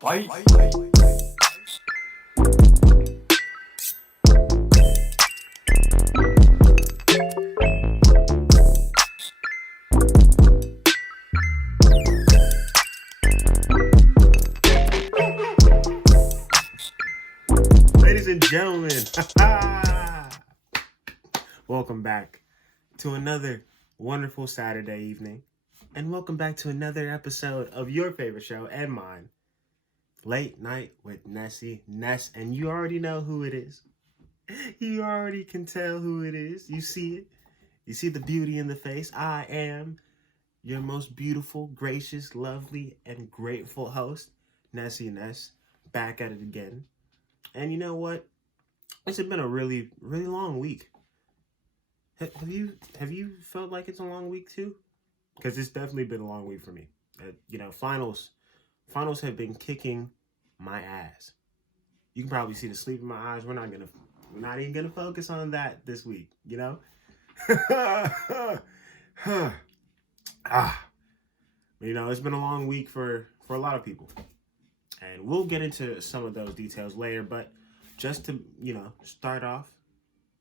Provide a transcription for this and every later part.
Fight. Ladies and gentlemen, welcome back to another wonderful Saturday evening, and welcome back to another episode of your favorite show and mine, Late Night with Nessy Nes, and you already know who it is. You already can tell who it is. You see it. You see the beauty in the face. I am your most beautiful, gracious, lovely, and grateful host, Nessy Nes, back at it again. And you know what? It's been a really, really long week. Have you felt like it's a long week too? Because it's definitely been a long week for me. Finals have been kicking my ass. You can probably see the sleep in my eyes. We're not even gonna focus on that this week. You know. It's been a long week for a lot of people, and we'll get into some of those details later. But just to start off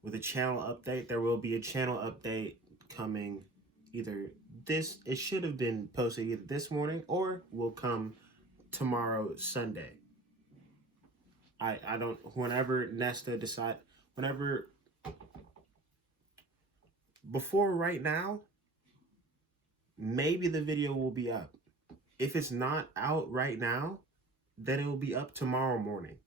with a channel update, there will be a channel update coming it should have been posted either this morning or will come tomorrow, Sunday. I don't, whenever Nesta decide, before right now, maybe the video will be up. If it's not out right now, then it will be up tomorrow morning.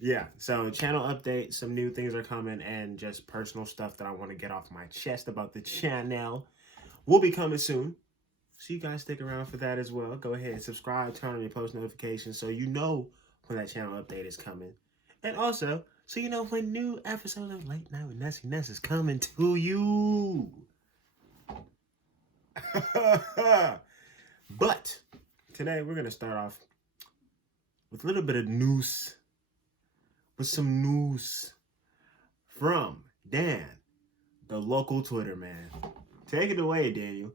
Yeah, so channel update, some new things are coming, and just personal stuff that I want to get off my chest about the channel will be coming soon. So you guys stick around for that as well. Go ahead and subscribe, turn on your post notifications so you know when that channel update is coming. And also, so you know when new episode of Late Night with Nessy Nes is coming to you. But today we're going to start off with a little bit of news. With some news from Dan, the local Twitter man. Take it away, Daniel.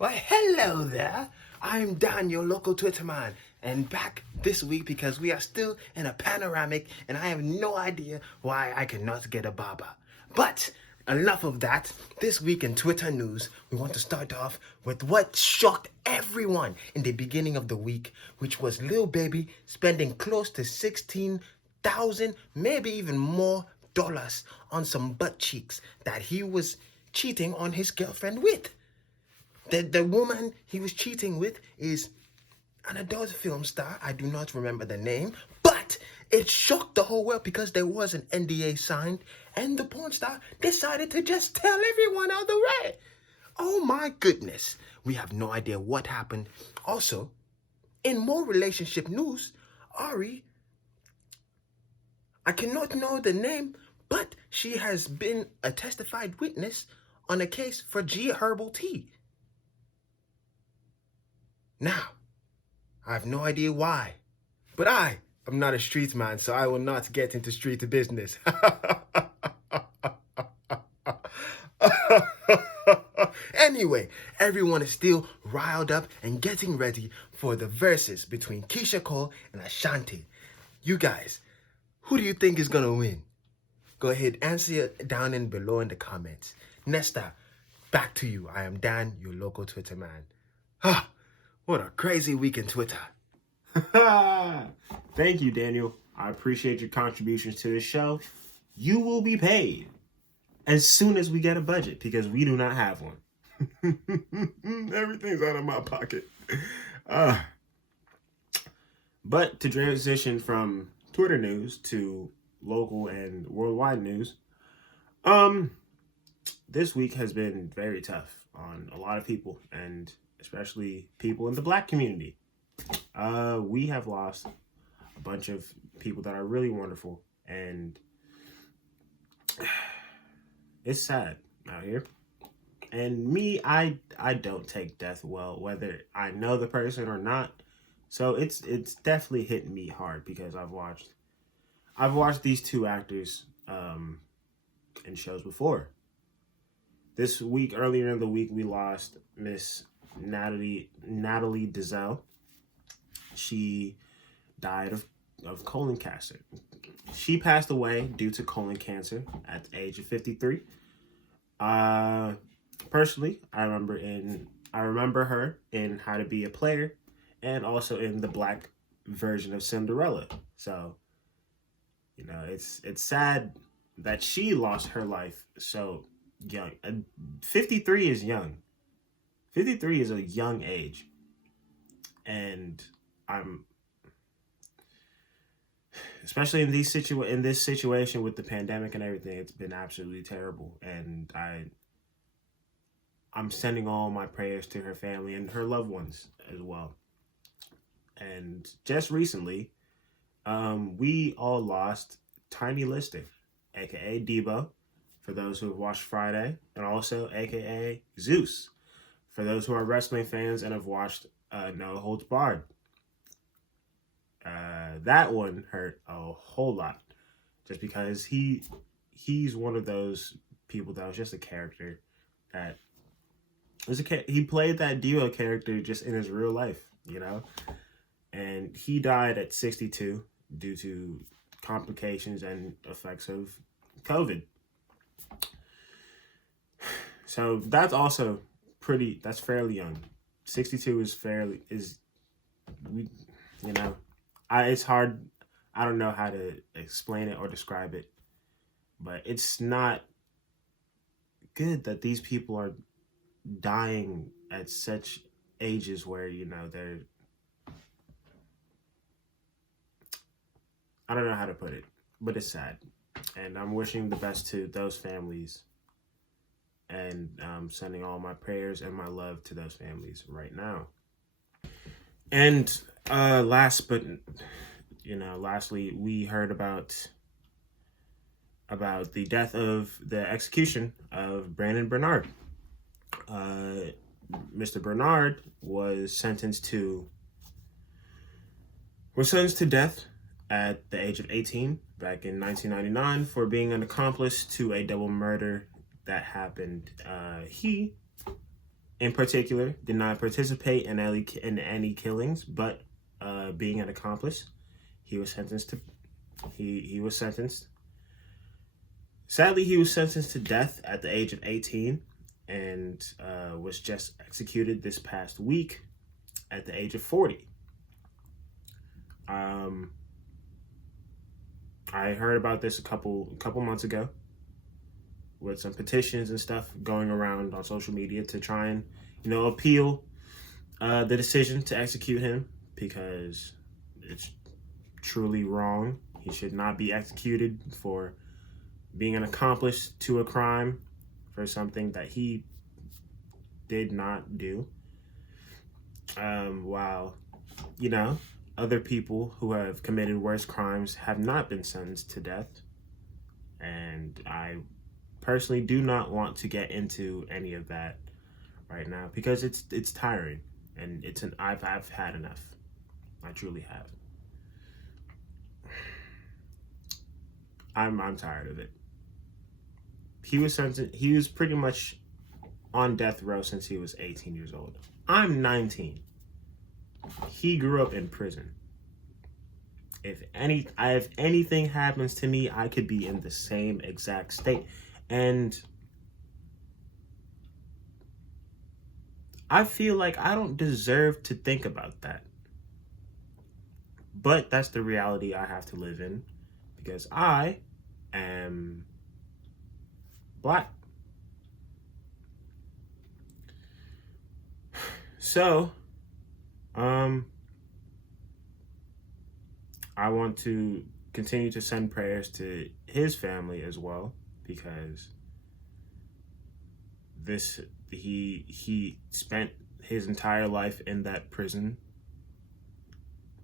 Well, hello there. I'm Dan, your local Twitter man, and back this week because we are still in a panoramic and I have no idea why I cannot get a barber. But enough of that. This week in Twitter news, we want to start off with what shocked everyone in the beginning of the week, which was Lil Baby spending close to 16,000, maybe even more dollars on some butt cheeks that he was cheating on his girlfriend with. The woman he was cheating with is an adult film star. I do not remember the name, but it shocked the whole world because there was an NDA signed and the porn star decided to just tell everyone out the way. Oh my goodness. We have no idea what happened. Also, in more relationship news, Ari, I cannot know the name, but she has been a testified witness on a case for G Herbal Tea. Now, I have no idea why, but I am not a street man, so I will not get into street business. Anyway, everyone is still riled up and getting ready for the verses between Keisha Cole and Ashanti. You guys, who do you think is going to win? Go ahead, answer it down in below in the comments. Nesta, back to you. I am Dan, your local Twitter man. What a crazy week in Twitter. Thank you, Daniel. I appreciate your contributions to this show. You will be paid as soon as we get a budget because we do not have one. Everything's out of my pocket. But to transition from Twitter news to local and worldwide news, this week has been very tough on a lot of people, and especially people in the Black community. We have lost a bunch of people that are really wonderful, and it's sad out here. And me, I don't take death well, whether I know the person or not. So it's definitely hitting me hard because I've watched these two actors in shows before. This week, earlier in the week, we lost Miss Natalie Desselle. she died of colon cancer. She passed away due to colon cancer at the age of 53. Personally, I remember her in How to Be a Player, and also in the black version of Cinderella. So, it's sad that she lost her life so young. 53 is young. 53 is a young age. And I'm, especially in this situation with the pandemic and everything, it's been absolutely terrible. And I'm sending all my prayers to her family and her loved ones as well. And just recently, we all lost Tiny Lister, aka Deebo, for those who have watched Friday, and also aka Zeus, for those who are wrestling fans and have watched No Holds Barred. That one hurt a whole lot, just because he's one of those people that was just a character that he played that Deebo character just in his real life, and he died at 62 due to complications and effects of COVID. So that's also that's fairly young. 62 it's hard. I don't know how to explain it or describe it, but it's not good that these people are dying at such ages where, they're, I don't know how to put it, but it's sad. And I'm wishing the best to those families, and sending all my prayers and my love to those families right now. And lastly, we heard about the death of the execution of Brandon Bernard. Mr. Bernard was sentenced to death at the age of 18 back in 1999 for being an accomplice to a double murder that happened. He, in particular, did not participate in any killings, but being an accomplice, he was sentenced. Sadly, he was sentenced to death at the age of 18, and was just executed this past week at the age of 40. I heard about this a couple months ago, with some petitions and stuff going around on social media to try and, appeal the decision to execute him, because it's truly wrong. He should not be executed for being an accomplice to a crime, for something that he did not do. While, other people who have committed worse crimes have not been sentenced to death. And I personally do not want to get into any of that right now, because it's tiring, and I've had enough. I truly have. I'm tired of it. He was pretty much on death row since he was 18 years old. I'm 19. He grew up in prison. If anything happens to me, I could be in the same exact state. And I feel like I don't deserve to think about that. But that's the reality I have to live in, because I am Black. So, I want to continue to send prayers to his family as well, because he spent his entire life in that prison,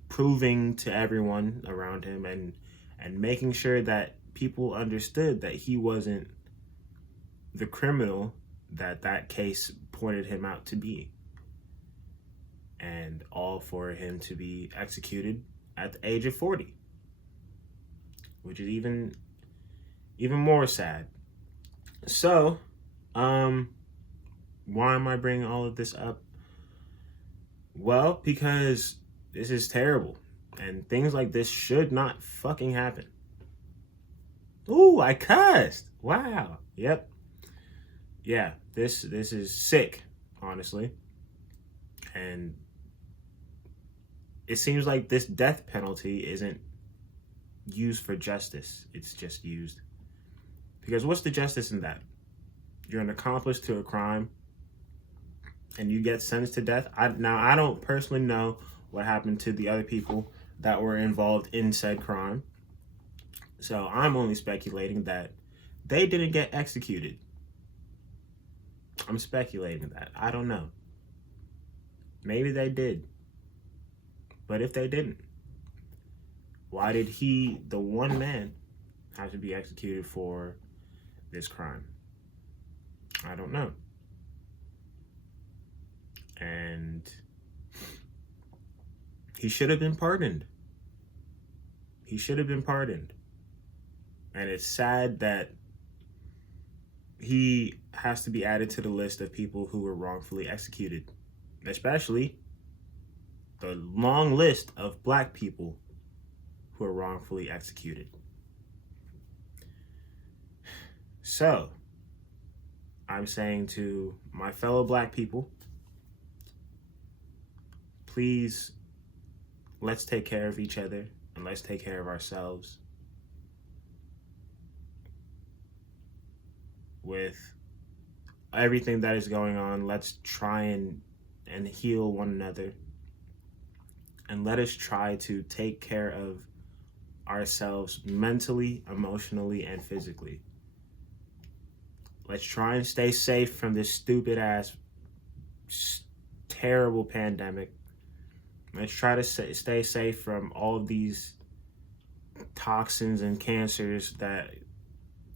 proving to everyone around him and making sure that people understood that he wasn't the criminal that case pointed him out to be. And all for him to be executed at the age of 40, which is even more sad. So, why am I bringing all of this up? Well, because This is terrible. And things like this should not fucking happen. Ooh, I cussed. Wow. Yep. Yeah, this is sick, honestly. And it seems like this death penalty isn't used for justice. It's just used because what's the justice in that? You're an accomplice to a crime and you get sentenced to death. I don't personally know what happened to the other people that were involved in said crime. So I'm only speculating that they didn't get executed. I'm speculating that. I don't know. Maybe they did. But if they didn't, why did he, the one man, have to be executed for this crime? I don't know. And he should have been pardoned. He should have been pardoned. And it's sad that he has to be added to the list of people who were wrongfully executed, especially the long list of Black people who are wrongfully executed. So, I'm saying to my fellow Black people, please, let's take care of each other and let's take care of ourselves. With everything that is going on, let's try and heal one another. And let us try to take care of ourselves mentally, emotionally, and physically. Let's try and stay safe from this stupid ass, terrible pandemic. Let's try to stay safe from all of these toxins and cancers that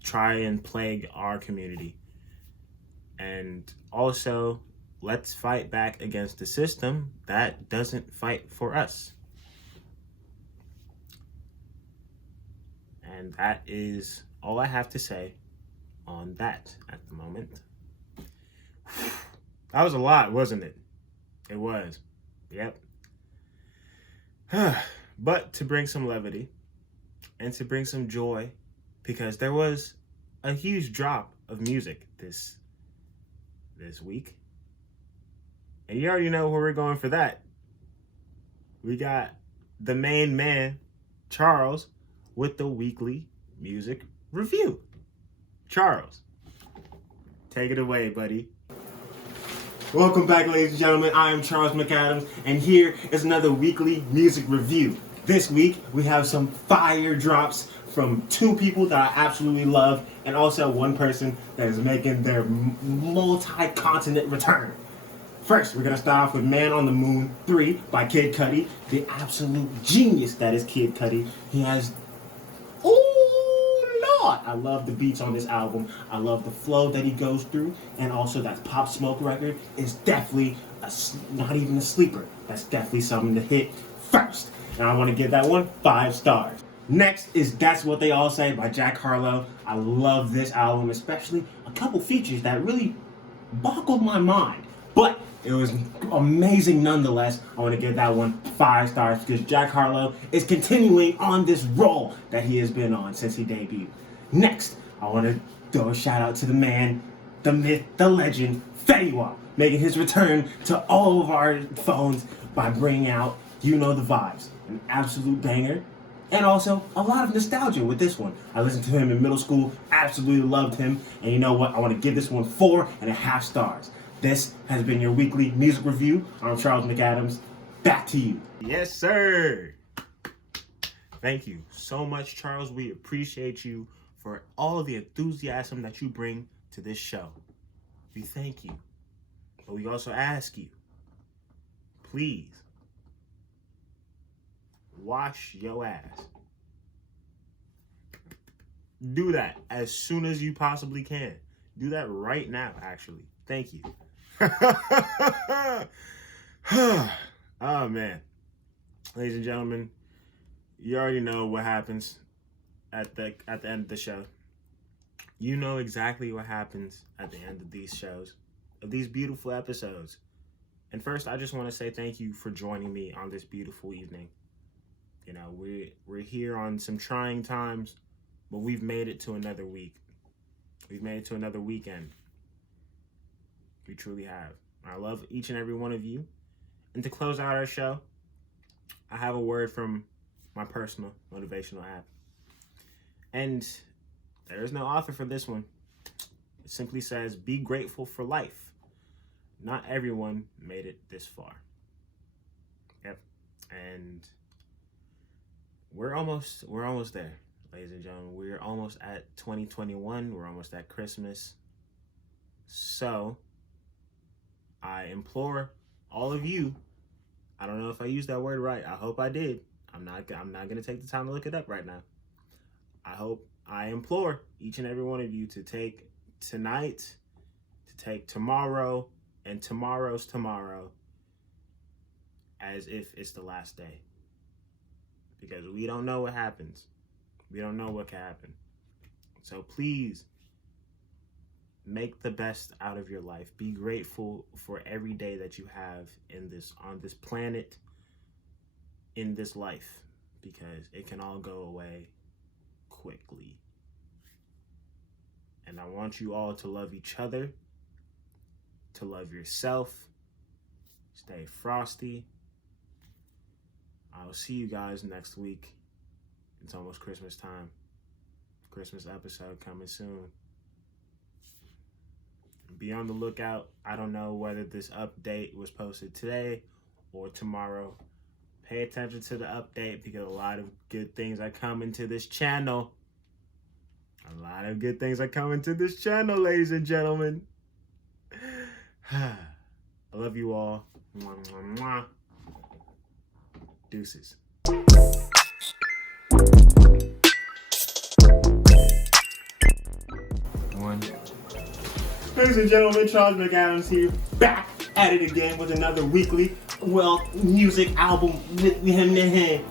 try and plague our community. And also, let's fight back against the system that doesn't fight for us. And that is all I have to say on that at the moment. That was a lot, wasn't it? It was. Yep. But to bring some levity and to bring some joy, because there was a huge drop of music this week. And you already know where we're going for that. We got the main man, Charles, with the weekly music review. Charles, take it away, buddy. Welcome back, ladies and gentlemen. I am Charles McAdams, and here is another weekly music review. This week, we have some fire drops from two people that I absolutely love, and also one person that is making their multi-continent return. First, we're going to start off with Man on the Moon 3 by Kid Cudi, the absolute genius that is Kid Cudi. He has, oh Lord, I love the beats on this album. I love the flow that he goes through, and also that Pop Smoke record is definitely not even a sleeper. That's definitely something to hit first. And I want to give that one 5 stars. Next is That's What They All Say by Jack Harlow. I love this album, especially a couple features that really boggled my mind. But it was amazing nonetheless. I want to give that one 5 stars because Jack Harlow is continuing on this roll that he has been on since he debuted. Next, I want to throw a shout out to the man, the myth, the legend, Fetty Wap, making his return to all of our phones by bringing out You Know the Vibes, an absolute banger. And also, a lot of nostalgia with this one. I listened to him in middle school, absolutely loved him. And you know what? I want to give this one 4.5 stars. This has been your weekly music review. I'm Charles McAdams. Back to you. Yes, sir. Thank you so much, Charles. We appreciate you for all of the enthusiasm that you bring to this show. We thank you. But we also ask you, please, wash your ass. Do that as soon as you possibly can. Do that right now, actually. Thank you. Oh, man. Ladies and gentlemen, you already know what happens at the end of the show. You know exactly what happens at the end of these shows, of these beautiful episodes. And first, I just want to say thank you for joining me on this beautiful evening. You know, we're here on some trying times, but we've made it to another week. We've made it to another weekend. We truly have. I love each and every one of you. And to close out our show, I have a word from my personal motivational app. And there is no author for this one. It simply says, be grateful for life. Not everyone made it this far. Yep. And we're almost there, ladies and gentlemen. We're almost at 2021. We're almost at Christmas. So I implore all of you, I don't know if I used that word right. I hope I did. I'm not going to take the time to look it up right now. I implore each and every one of you to take tonight, to take tomorrow, and tomorrow's tomorrow as if it's the last day. Because we don't know what happens. We don't know what can happen. So please, make the best out of your life. Be grateful for every day that you have on this planet, in this life, because it can all go away quickly. And I want you all to love each other, to love yourself, stay frosty. I'll see you guys next week. It's almost Christmas time. Christmas episode coming soon. Be on the lookout. I don't know whether this update was posted today or tomorrow. Pay attention to the update because a lot of good things are coming to this channel. A lot of good things are coming to this channel, ladies and gentlemen. I love you all. Mwah, mwah, mwah. Deuces. One. Ladies and gentlemen, Charles McAdams here, back at it again with another weekly, music album with him.